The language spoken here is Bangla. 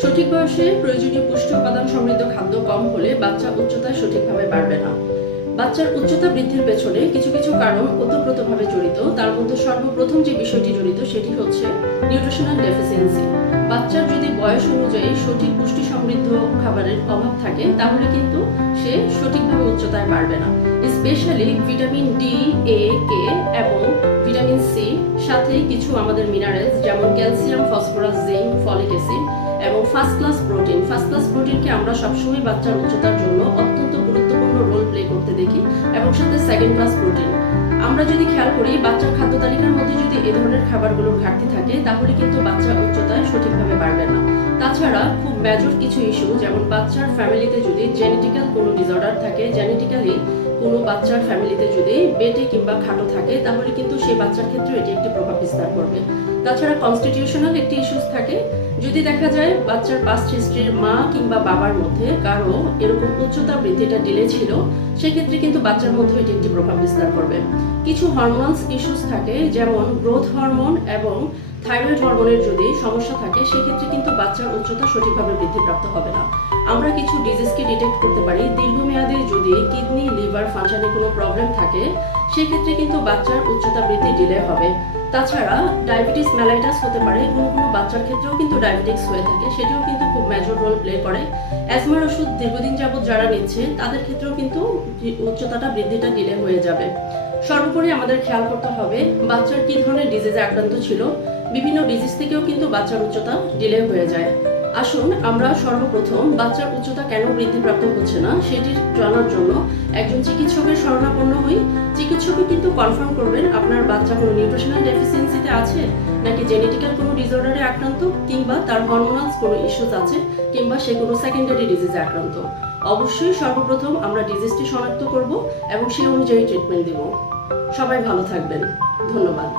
সঠিক বয়সে প্রয়োজনীয় পুষ্টি উপাদান সমৃদ্ধ খাদ্য কম হলে বাচ্চা উচ্চতায় সঠিকভাবে বাড়বে না। বাচ্চার উচ্চতা বৃদ্ধির পেছনে কিছু কিছু কারণ ওতপ্রোতভাবে জড়িত, তার মধ্যে সর্বপ্রথম যে বিষয়টি জড়িত সেটি হচ্ছে নিউট্রিশনাল ডেফিসিয়েন্সি বাচ্চার যদি বয়স অনুযায়ী সঠিক পুষ্টি সমৃদ্ধ খাবারের অভাব থাকে, তাহলে কিন্তু সে সঠিকভাবে উচ্চতায় বাড়বে না। Specially vitamin D A K এবং ভিটামিন সি সাথে কিছু আমাদের মিনারেলস যেমন calcium phosphorus zinc folic acid এবং first class protein first class প্রোটিনকে আমরা সবসময় বাচ্চার উচ্চতার জন্য অত্যন্ত গুরুত্বপূর্ণ রোল প্লে করতে দেখি এবং সাথে সেকেন্ড ক্লাস প্রোটিন আমরা যদি খেয়াল করি, বাচ্চার খাদ্য তালিকার মধ্যে যদি এ ধরনের খাবারগুলোর ঘাটতি থাকে, তাহলে কিন্তু বাচ্চা উচ্চতায় সঠিকভাবে বাড়বে না। তাছাড়া খুব মেজর কিছু ইস্যু যেমন বাচ্চার ফ্যামিলিতে যদি জেনেটিক্যাল কোনো ডিসঅর্ডার থাকে জেনেটিক্যালি কোনো বাচ্চার ফ্যামিলিতে যদি বেটে কিংবা খাটো থাকে, তাহলে কিন্তু সেই বাচ্চার ক্ষেত্রে এটি একটি প্রভাব বিস্তার করবে। তাছাড়া কনস্টিটিউশনাল একটি ইস্যুস থাকে যদি দেখা যায় বাচ্চার পাস্ট হিস্ট্রির মা কিংবা বাবার মধ্যে কারও এরকম উচ্চতা বৃদ্ধিটা ডিলে ছিল, সেক্ষেত্রে কিন্তু বাচ্চার মধ্যে এটি একটি প্রভাব বিস্তার করবে। কিছু হরমোনস ইস্যুস থাকে, যেমন গ্রোথ হরমোন এবং থাইরয়েড হরমোনের যদি সমস্যা থাকে, সেক্ষেত্রে কিন্তু বাচ্চার উচ্চতা সঠিকভাবে বৃদ্ধিপ্রাপ্ত হবে না। আমরা কিছু ডিজিজকে ডিটেক্ট করতে পারি। দীর্ঘমেয়াদে যদি কিডনি লিভার ফাংশনে কোনো প্রবলেম থাকে, সেক্ষেত্রে কিন্তু বাচ্চার উচ্চতা বৃদ্ধি ডিলে হবে। তাছাড়া ডায়াবেটিস মেলাইটাস হতে পারে কোনো কোনো বাচ্চার ক্ষেত্রেও কিন্তু ডায়াবেটিক্স হয়ে থাকে, সেটিও কিন্তু খুব মেজর রোল প্লে করে। অ্যাজমার ওষুধ দীর্ঘদিন যাবত যারা নিচ্ছে, তাদের ক্ষেত্রেও কিন্তু উচ্চতাটা বৃদ্ধিটা ডিলে হয়ে যাবে। সর্বোপরি আমাদের খেয়াল করতে হবে, বাচ্চার কি ধরনের ডিজিজে আক্রান্ত ছিল? বিভিন্ন ডিজিজ থেকেও কিন্তু বাচ্চার উচ্চতা ডিলে হয়ে যায়। আসুন, আমরা সর্বপ্রথম বাচ্চার উচ্চতা কেন বৃদ্ধিপ্রাপ্ত হচ্ছে না, সেটি জানার জন্য একজন চিকিৎসকের শরণাপন্ন হই। কনফার্ম করবেন, আপনার বাচ্চা কোনো নিউট্রিশনাল ডেফিসিয়েন্সিতে আছে? নাকি জেনেটিক্যাল কোনো ডিসঅর্ডারে আক্রান্ত? কিংবা তার হরমোনালস কোনো ইস্যুস আছে? কিংবা সে কোনো সেকেন্ডারি ডিজিজে আক্রান্ত? অবশ্যই সর্বপ্রথম আমরা ডিজিজটি শনাক্ত করব এবং সেই অনুযায়ী ট্রিটমেন্ট দেব। সবাই ভালো থাকবেন। ধন্যবাদ।